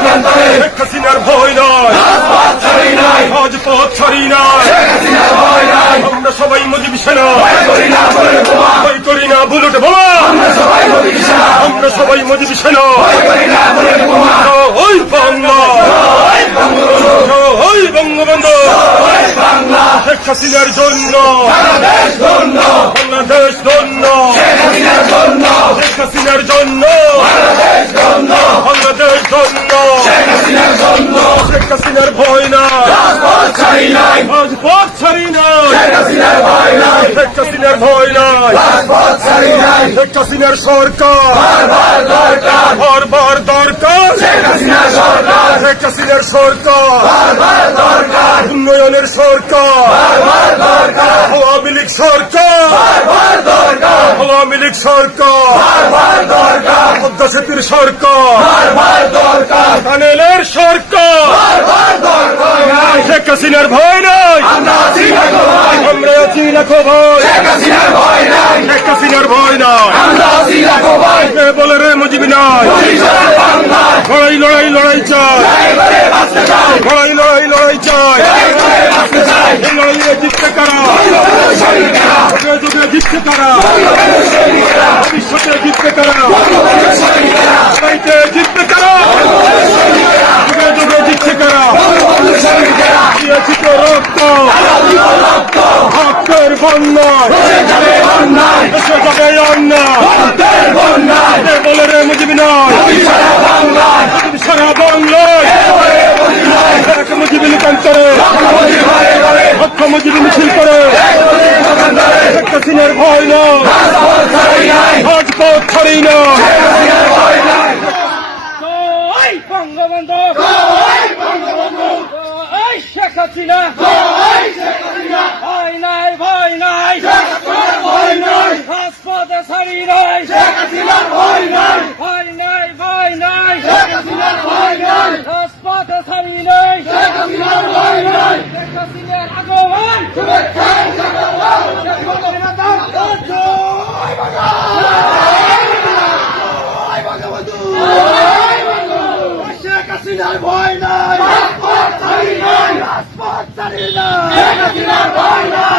শেখ হাসিনার ভয় নয়, রাজপথ ছাড়ি নাই, আমরা সবাই মুজিব সেনা, ভয় করি না বুলেট বোমা, আমরা সবাই মুজিব সেনা, ওই বাংলা, ওই বঙ্গবন্ধু, শেখ হাসিনার জন্য বাংলাদেশ ধন্য, শেখ হাসিনার জন্য বাংলাদেশ ধন্য, শেখ হাসিনার ভয় নাই, রাজপথ ছাড়ি নাই, শেখ হাসিনার ভয় নাই, শেখ হাসিনার সরকার বারবার দরকার, শেখ হাসিনার সরকার উন্নয়নের সরকার, আওয়ামী লীগ সরকার, আওয়ামী লীগ সরকার, পদ্মা সেতুর সরকার, প্যানেলের সরকার, শেখ হাসিনার ভয় নাই, আমরা আছি লাখো ভয়, শেখ হাসিনার ভয় নাই, কে বলে রে মুজিব নাই, লড়াই লড়াই লড়াই চাই, লড়াই লড়াই লড়াই চাই, এই লড়াইয়ে জিততে কারা, যুগে যুগে জিততে কারা, ভবিষ্যতে জিততে কারা, লড়াইতে জিততে কারা, যুগে যুগে জিততে কারা, দিয়েছি তো রক্ত, রক্তের বন্যায় এসে যাবে অন্যায়, কে বলে রে মুজিব নয়, সারা বাংলায় এক মুজিব লোকান্তরে, লক্ষ মুজিব মিছিল করে, শেখ হাসিনার ভয় নয়, রাজপথ ছাড়ি নয়, বঙ্গবন্ধু শেখ হাসিনা, ভয় নাই ভয় নাই, রাজপথে ছাড়ি নাই, ভয় নাই ভয় নাই, রাজপথে ছাড়ি নাই, শেখ হাসিনার আগমন, শেখ হাসিনার ভয় নাই, রাজপথ ছাড়ি নাই, শেখ হাসিনার ভয় নাই।